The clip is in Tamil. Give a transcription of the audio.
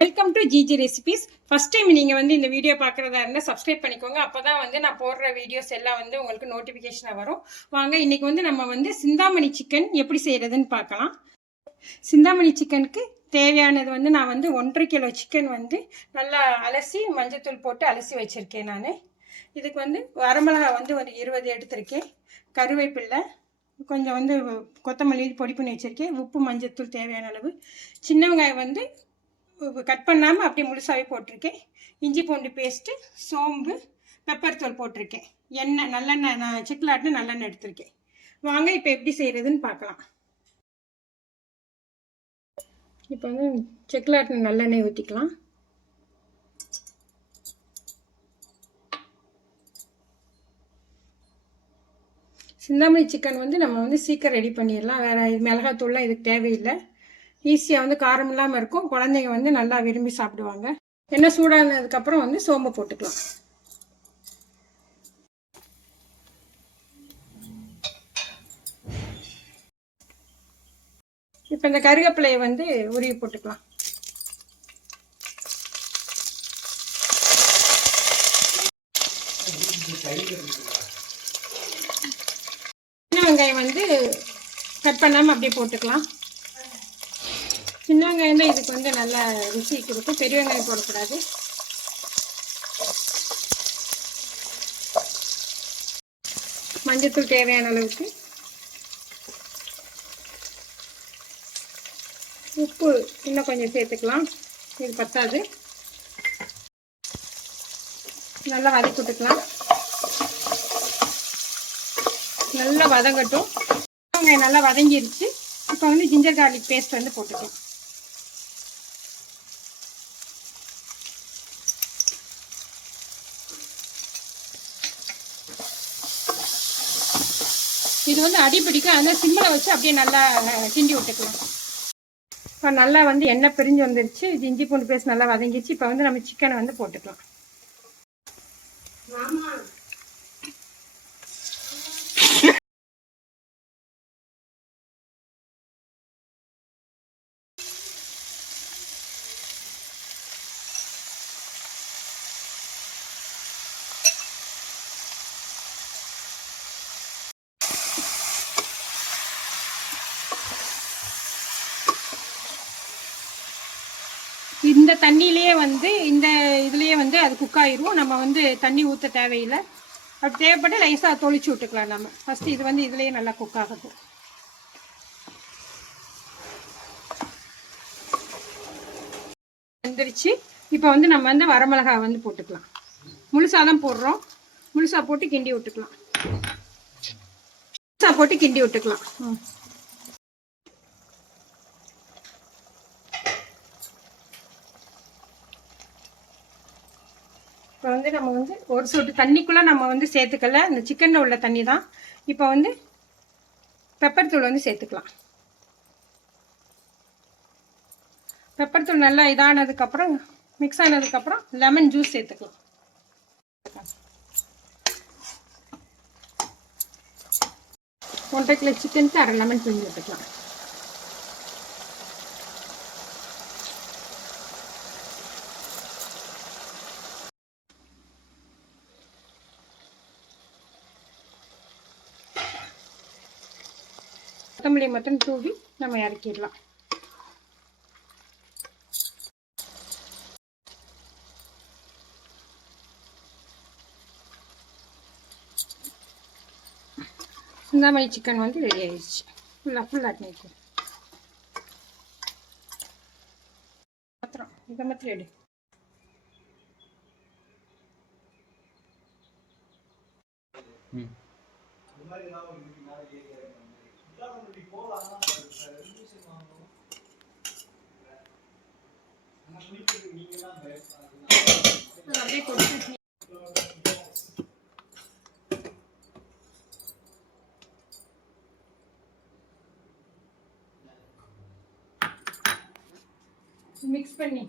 Welcome to GG recipes first time நீங்கள் வந்து இந்த வீடியோ பார்க்குறதா இருந்தால் சப்ஸ்கிரைப் பண்ணிக்கோங்க. அப்போ தான் வந்து நான் போடுற வீடியோஸ் எல்லாம் வந்து உங்களுக்கு நோட்டிஃபிகேஷனாக வரும். வாங்க இன்றைக்கி வந்து நம்ம வந்து சிந்தாமணி சிக்கன் எப்படி செய்கிறதுன்னு பார்க்கலாம். சிந்தாமணி சிக்கனுக்கு தேவையானது வந்து நான் வந்து ஒன்றரை கிலோ சிக்கன் வந்து நல்லா அலசி மஞ்சத்தூள் போட்டு அலசி வச்சுருக்கேன் நான். இதுக்கு வந்து வரமிளகா வந்து ஒரு இருபது எடுத்திருக்கேன். கருவேப்பில்லை கொஞ்சம் வந்து கொத்தமல்லி பொடி பண்ணி வச்சுருக்கேன். உப்பு மஞ்சத்தூள் தேவையான அளவு. சின்ன வெங்காயம் வந்து கட் பண்ணாமல் அப்படியே முழுசாகவே போட்டிருக்கேன். இஞ்சி பூண்டு பேஸ்ட்டு சோம்பு பெப்பர் தூள் போட்டிருக்கேன். எண்ணெய் நல்லெண்ணெய் நான் சிக்கலாட்டின நல்லெண்ணெய் எடுத்திருக்கேன். வாங்க இப்போ எப்படி செய்கிறதுன்னு பார்க்கலாம். இப்போ வந்து செக்கிலாட்டின நல்லெண்ணெய் ஊற்றிக்கலாம் சிந்தாமணி சிக்கன் வந்து நம்ம வந்து சீக்கிரம் ரெடி பண்ணிடலாம். வேறு மிளகாத்தூள்லாம் இதுக்கு தேவையில்லை. ஈஸியாக வந்து காரம் இல்லாமல் இருக்கும். குழந்தைங்க வந்து நல்லா விரும்பி சாப்பிடுவாங்க. எண்ணெய் சூடானதுக்கப்புறம் வந்து சோம்பு போட்டுக்கலாம். இப்போ இந்த கருவேப்பிலையை வந்து உருவி போட்டுக்கலாம். சின்ன வெங்காயம் வந்து கட் பண்ணாமல் அப்படியே போட்டுக்கலாம். சின்ன வெங்காயம் தான் இதுக்கு வந்து நல்லா ருசி கொடுக்கும் பெரிய வெங்காயம் போடக்கூடாது. மஞ்சத்தூள் தேவையான அளவுக்கு. உப்பு இன்னும் கொஞ்சம் சேர்த்துக்கலாம். இது பத்தாது. நல்லா வதக்கி விட்டுக்கலாம். நல்லா வதங்கட்டும். வெங்காயம் நல்லா வதங்கிருச்சு. இப்போ வந்து ஜிஞ்சர் கார்லிக் பேஸ்ட் வந்து போட்டுக்கலாம். இது வந்து அடி பிடிக்கும். அதனால சிம்மில் வச்சு அப்படியே நல்லா கிண்டி விட்டுக்கலாம். இப்போ நல்லா வந்து எண்ணெய் பிரிஞ்சு வந்துருச்சு. இஞ்சி பூண்டு பேஸ்ட் நல்லா வதங்கிடுச்சு இப்போ வந்து நம்ம சிக்கனை வந்து போட்டுக்கலாம். இந்த தண்ணியிலேயே வந்து இந்த இதுலேயே வந்து அது குக் ஆயிரும். நம்ம வந்து தண்ணி ஊற்ற தேவையில்லை. அப்படி தேவைப்பட்டு லைஸாக தொளிச்சு விட்டுக்கலாம் நம்ம. ஃபஸ்ட்டு இது வந்து இதுலேயே நல்லா குக் ஆகுது வந்துருச்சு. இப்போ வந்து நம்ம வந்து வரமிளகா வந்து போட்டுக்கலாம். முழுசாக தான் போடுறோம். முழுசாக போட்டு கிண்டி விட்டுக்கலாம். முழுசாக போட்டு கிண்டி விட்டுக்கலாம். இப்போ வந்து நம்ம வந்து ஒரு சொட்டு தண்ணிக்குள்ளே நம்ம வந்து சேர்த்துக்கல. இந்த சிக்கனில் உள்ள தண்ணி தான் இப்போ வந்து பெப்பர் தூள் வந்து சேர்த்துக்கலாம். பெப்பர் தூள் நல்லா இதானதுக்கப்புறம் மிக்ஸ் ஆனதுக்கப்புறம் லெமன் ஜூஸ் சேர்த்துக்கலாம். ஒன்றரை கிலோ சிக்கனுக்கு அரை லெமன் பிழிஞ்சு எடுத்துக்கலாம் கொத்தமல்லி மட்டும் தூவி நம்ம இறக்கிடலாம். சிந்தாமணி சிக்கன் வந்து ரெடி ஆயிடுச்சு. ஃபுல்லாக ஃபுல்லாக நிற்கும் மாத்திரம் இதை மாத்திரம் எடு. ம். அப்படியே கொடுத்து மிக்ஸ் பண்ணி.